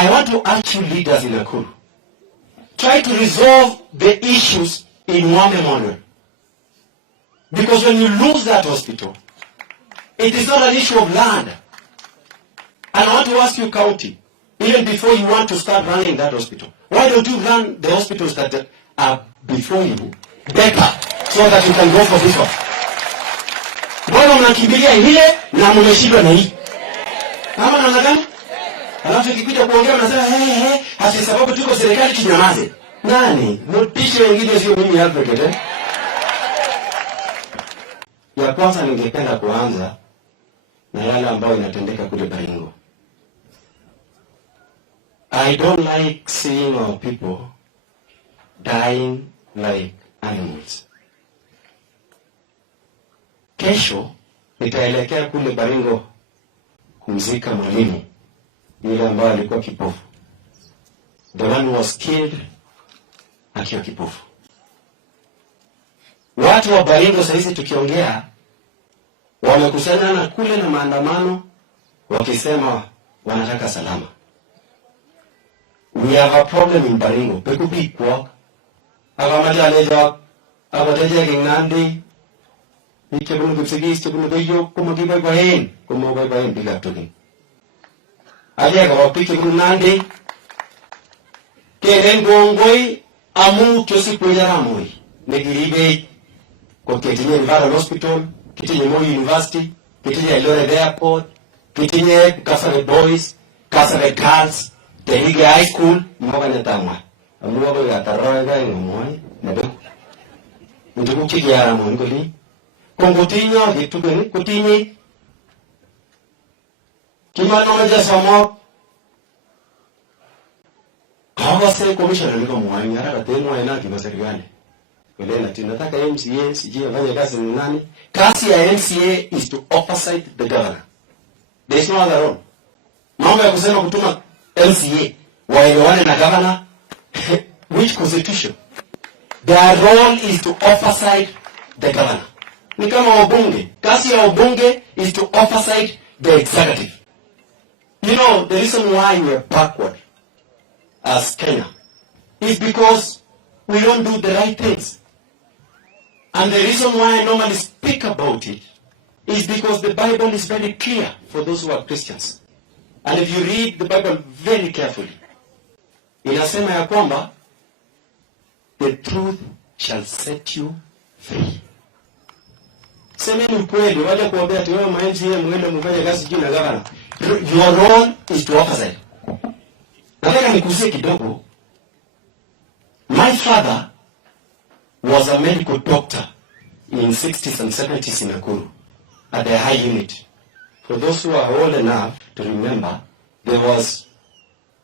I want to urge you leaders in Nakuru, try to resolve the issues in one memorial. Because when you lose that hospital, it is not an issue of land. And I want to ask you, county, even before you want to start running that hospital, why don't you run the hospitals that are before you better so that you can go for this one? Mbona mnakimbilia ile na mmeshindwa na hii? Kama namna gani? Alafu ikikuja kuongea mnasema hasi sababu tuko serikali kinyamaze. Nani? Mtishe wengine sio mimi Alfred. Ya kwanza ningependa kuanza na yale ambayo inatendeka kule Baringo. I don't like seeing our people dying like animals. Kesho nitaelekea kule Baringo kumzika mwalimu yule ambaye alikuwa kipofu. The one who was killed akiwa kipofu. Watu wa Baringo sasa tukiongea wamekusanyana kule na maandamano wakisema wanataka salama. We have a problem in Baringo. Peku bikwa. Akamata leja abateje kingandi. Nichebunu kupsigis chebunu beyo kumagibai bahen kumagibai bahen bilatoki. Aje kwa piki kunandi. Keren gongoi amu kyosi kujaramoi. Negiribe kwa Ketinye Referral Hospital, Ketinye Moi University, Ketinye Eldoret Airport, Ketinye Kasare Boys, Kasare Girls, Tehige High School, mwaga netangwa. Amuwa kwa taroga ngomoi, nabeku. Mtuku chiki yara mwengoli. Kongotinyo, hitukeni, kutinyi. Kimano meja samo. Kawa se commissioner liko mwani, hara katengwa ena kima serikali. Kulena tunataka MCA sijui afanye kazi ni nani? Kazi ya MCA is to oversight the governor. There is no other role. Mambo ya kusema kutuma MCA waelewane na governor which constitution? Their role is to oversight the governor. Ni kama wabunge. Kazi ya wabunge is to oversight the executive. You know, the reason why we are backward as Kenya is because we don't do the right things. And the reason why I normally speak about it is because the Bible is very clear for those who are Christians. And if you read the Bible very carefully, inasema ya kwamba the truth shall set you free. Semeni ukweli, waje kuambia ati wewe MCA mwende mfanye kazi juu na gavana. Your role is to oversight. Nataka nikusie kidogo. My father was a medical doctor in 60s and 70s in Nakuru at the high unit. For those who are old enough to remember, there was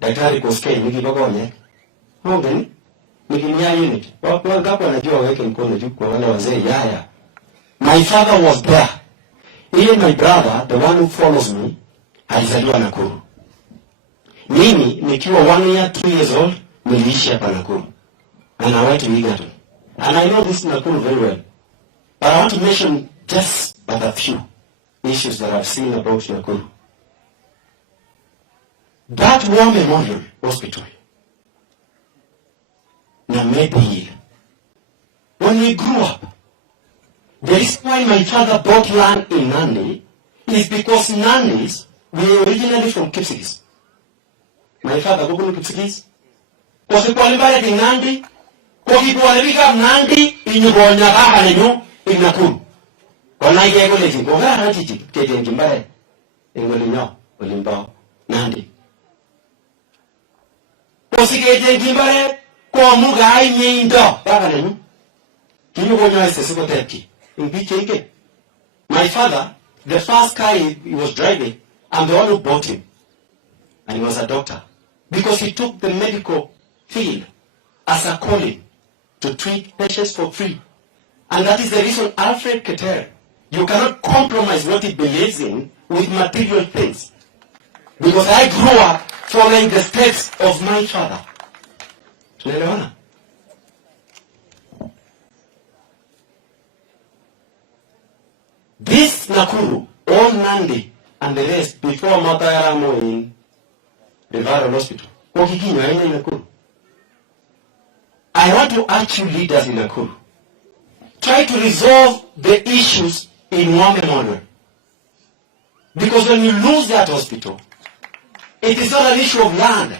Daktari Koskei Nikibagonye. Hongen, Nikinia unit. Wangapo wanajua waweke mkono juu kwa wale wazee yaya. My father was there. Even my brother, the one who follows me, alizaliwa Nakuru. Mimi, nikiwa 1 year, 2 years old, niliishi hapa Nakuru. And I went to Egerton. And I know this Nakuru very well. But I want to mention just but a few issues that I've seen about Nakuru. That War Memorial Hospital, Naenda, when we grew up, the reason why my father bought land in Nandi is because Nandis were originally from Kipsigis. My father, go to Kipsigis. Was a qualified in Nandi. Koki kualibika Nandi inyugonya kaka nenyu Nakuru. Kona yego leji ngoga hati kete njimbare. Ngoli nyo olimba Nandi. Kosi kete njimbare ko muga ai nyindo kaka nenyu. Kinyugonya sesiko teki. Impiche ike. My father, the first car he was driving, I'm the one who bought him. And he was a doctor. Because he took the medical field as a calling to treat patients for free. And that is the reason Alfred Keter, you cannot compromise what he believes in with material things. Because I grew up following the steps of my father. Tunaelewana? This Nakuru, all Nandi and the rest before Matayaramo in referral hospital. Kwa Kikinywa haina Nakuru. I want to urge you leaders in Nakuru. Try to resolve the issues in one model. Because when you lose that hospital, it is not an issue of land.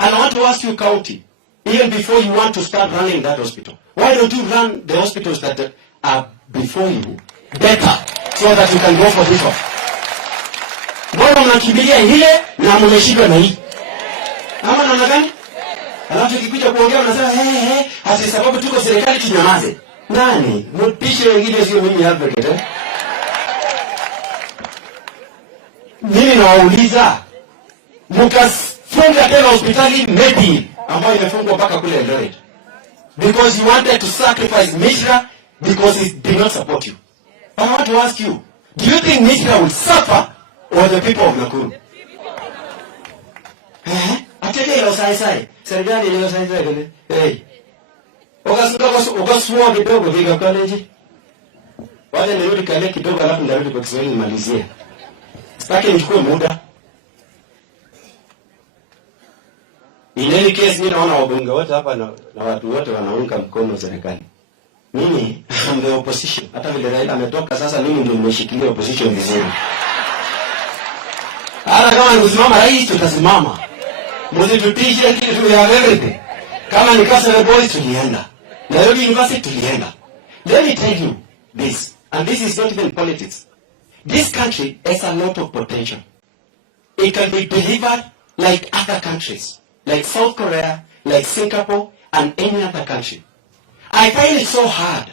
And I want to ask you, county, even before you want to start running that hospital, why don't you run the hospitals that are before you better so that you can go for this one? Mbona mnakimbilia ile na mmeshindwa na hii? Ama namna gani? Alafu tukikuja kuongea mnasema hasi sababu tuko serikali tunyamaze. Nani? Mpishe wengine sio mimi Alfred eh? Mimi nawauliza mkafunga tena hospitali maybe ambayo imefungwa mpaka kule Eldoret. Because you wanted to sacrifice Mishra because it did not support you. I want to ask you, do you think Mishra will suffer or the people of Nakuru? Atende ilo sai. Serikali ilo sai kule. Hey. Ukasuwa kidogo vika college. Waje nirudi kale kidogo alafu ndarudi kwa Kiswahili nimalizie. Sitaki nichukue muda. In any case, mimi naona wabunge wote hapa na watu wote wanaunga mkono serikali. Mimi I'm the opposition. Hata vile Raila ametoka sasa mimi ndio nimeshikilia opposition vizuri. Hata kama nikusimama rais tutasimama. Msitutishe kitu tu ya everything. Kama ni Kasarani boys tulienda. Nairobi University tulienda. Let me tell you this, and this is not even politics. This country has a lot of potential. It can be delivered like other countries, like South Korea, like Singapore, and any other country. I find it so hard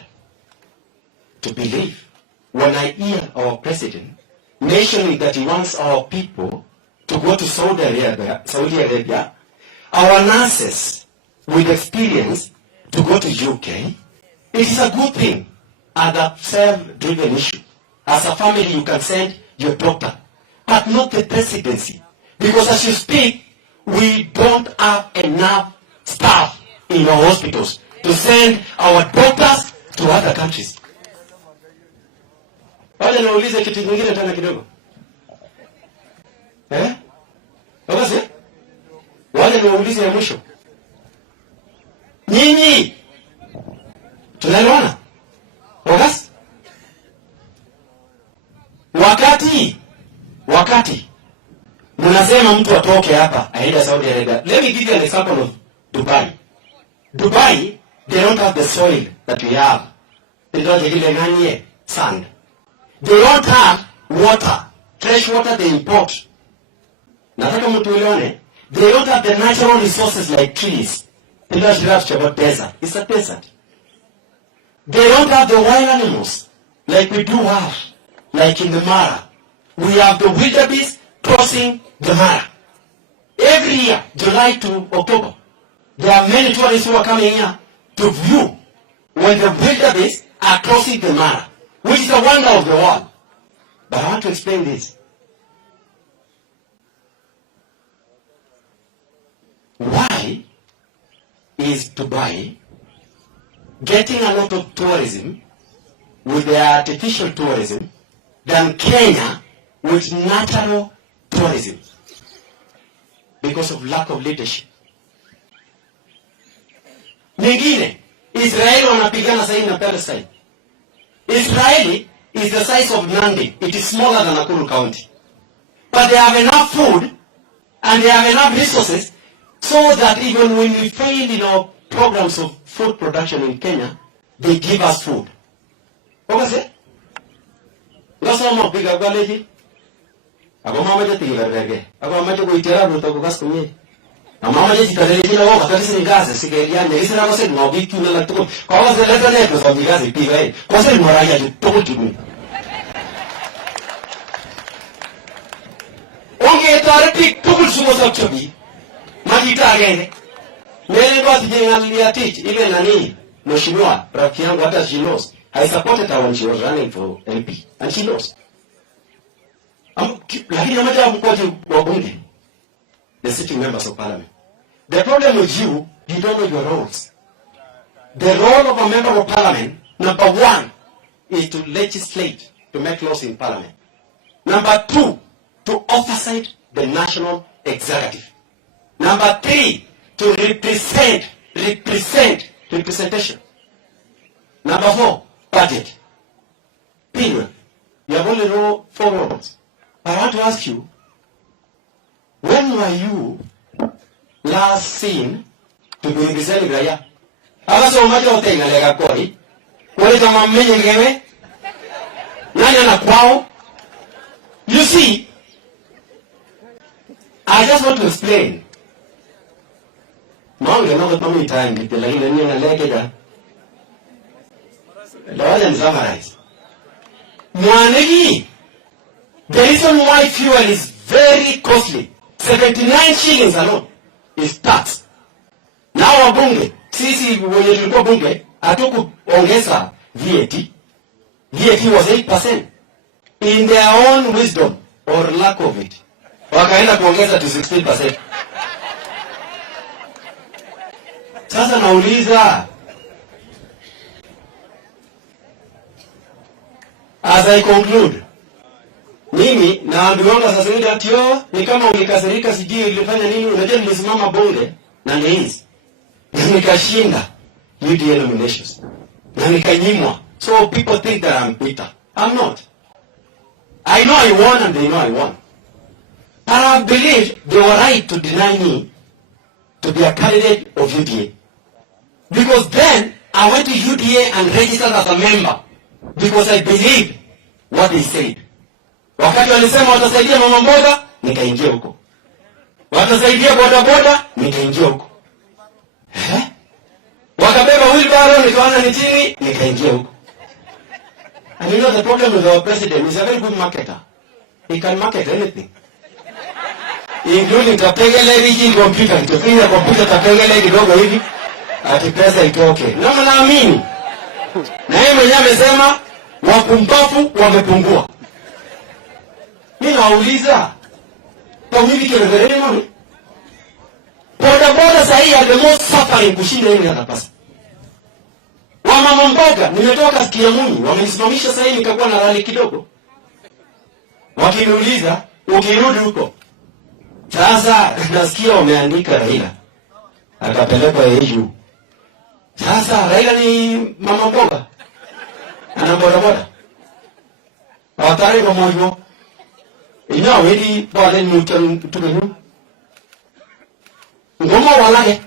to believe when I hear our president mentioning that he wants our people to go to Saudi Arabia, our nurses with experience to go to UK. It is a good thing as a self-driven issue. As a family, you can send your doctor, but not the presidency. Because as you speak, we don't have enough staff in our hospitals to send our doctors to other countries. Waje niulize kitu kingine tena kidogo. Wakasi? Waje niulize ya mwisho. Nyinyi tunaelewana? Wakasi? Wakati mnasema mtu atoke hapa aende Saudi Arabia. Let me give you an example of Dubai. Dubai, they don't have the soil that we have. They don't have sand. They don't have water. Fresh water they import. Nataka mtu uelewane. They don't have the natural resources like trees. They don't have about desert. It's a desert. They don't have the wild animals like we do have. Like in the Mara. We have the wildebeest crossing the Mara. Every year, July to October, there are many tourists who are coming here to view when the wildebeest are crossing the Mara, which is a wonder of the world. But I want to explain this. Why is Dubai getting a lot of tourism with the artificial tourism than Kenya with natural tourism? Because of lack of leadership. Nyingine, Israeli wanapigana sasa na Palestine. Israeli is the size of Nandi. It is smaller than Nakuru County. But they have enough food and they have enough resources so that even when we fail in our programs of food production in Kenya, they give us food. What was it? Ngasoma piga galeji. Ako mama je tiga berge. Ako mama je kuitera ruto kukas kunye. Na mama je tikadele kila wao katisi ni gaze sigeria ne isira ko se no bitu na latuko. Kwa se leta ne ko so gaze piga e. Kwa se moraya je to tibu. Onge tare pik tukul sumo sa chobi. Majita gene. Mele kwa tijengalia teach ile nani? Mheshimiwa rafiki yangu hata she knows. I supported her when she was running for MP, and she lost. Lakini amaja mkoje wabunge, the sitting members of parliament. The problem with you, you don't know your roles. The role of a member of parliament, number one, is to legislate, to make laws in parliament. Number two, to oversight the national executive. Number 3, to representation. Number 4, budget. Period. You have only 4 roles. I want to ask you, when were you last seen to be representing Raila? Aba so much of thing like kodi. Wale kama mmenye ngewe? Nani ana kwao? You see, I just want to explain. Mange na kwa mimi time kitu lakini nini naleke da. Lawaja ni summarize. Mwanegi, the reason why fuel is very costly, 79 shillings alone, is tax. Now wabunge, sisi wenye tulikuwa bunge, hatukuongeza VAT. VAT was 8%. In their own wisdom, or lack of it, wakaenda kuongeza to 16%. Sasa nauliza, as I conclude, mimi naambiwanga sasa hivi atio ni kama ulikasirika sijui ulifanya nini. Unajua nilisimama bunge na niinzi na nikashinda UDA nominations na nikanyimwa. So people think that I'm bitter. I'm not. I know I won and they know I won. And I believe they were right to deny me to be a candidate of UDA. Because then I went to UDA and registered as a member. Because I believe what they said. Wakati walisema watasaidia mama mboga, nikaingia huko. Watasaidia boda boda, nikaingia huko. Wakabeba wheelbarrow, nikaona ni chini, nikaingia huko. And you know the problem with our president, he's a very good marketer. He can market anything. Including tapengele hii computer, nitafinya computer tapengele kidogo hivi, ati pesa itoke. Na naamini. Na yeye mwenyewe amesema wapumbavu wamepungua. Mimi nauliza, kwa nini kirejelea mami? Boda boda sahi ya the most suffering kushinda yeye hata pesa. Wa mama mboga, nimetoka Kiamuni, wamenisimamisha sahi nikakuwa na rally kidogo. Wakiniuliza, ukirudi huko. Sasa nasikia wameandika Raila. Akapelekwa EU. Sasa Raila ni mama mboga. Ana boda boda. Watari kwa mojo. Ina wedi bale mutembei. Ngoma walahe.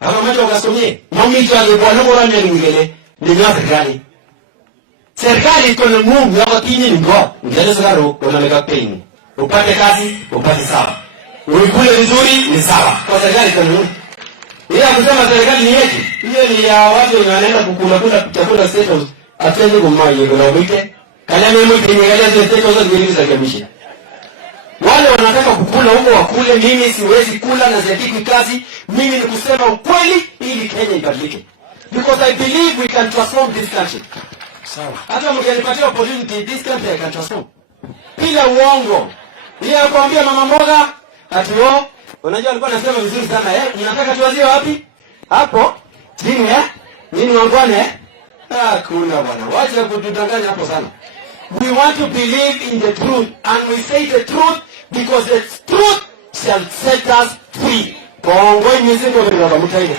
Ama macho kasomie. Mami chale bwana bora ngele ni serikali. Serikali iko na nguvu ya kini ngo. Ngele sagaro kuna meka peni. Upate kazi, upate sawa. Uikule vizuri ni sawa. Kwa serikali iko na nguvu. Ila kusema serikali ni yetu. Hiyo ni ya watu wanaenda kukula chakula state house. Atende kumaye kwa wike. Kanya mimi kinyegelea zile state house zingine za kamishi. Wale wanataka kukula huko wakule, mimi siwezi kula na zitiki kazi. Mimi ni kusema ukweli ili Kenya ibadilike. Because I believe we can transform this country. Sawa. Hata mkinipatia opportunity, this country I can transform. Bila uongo. Yeye akwambia mama mboga, ati wao, unajua alikuwa anasema vizuri sana unataka tuanzie wapi? Hapo. Chini nini wangwane kuna bwana. Wacha kutudanganya hapo sana. We want to believe in the truth, and we say the truth because the truth shall set us free. Kwa ngoi mizingo kwa mutahi.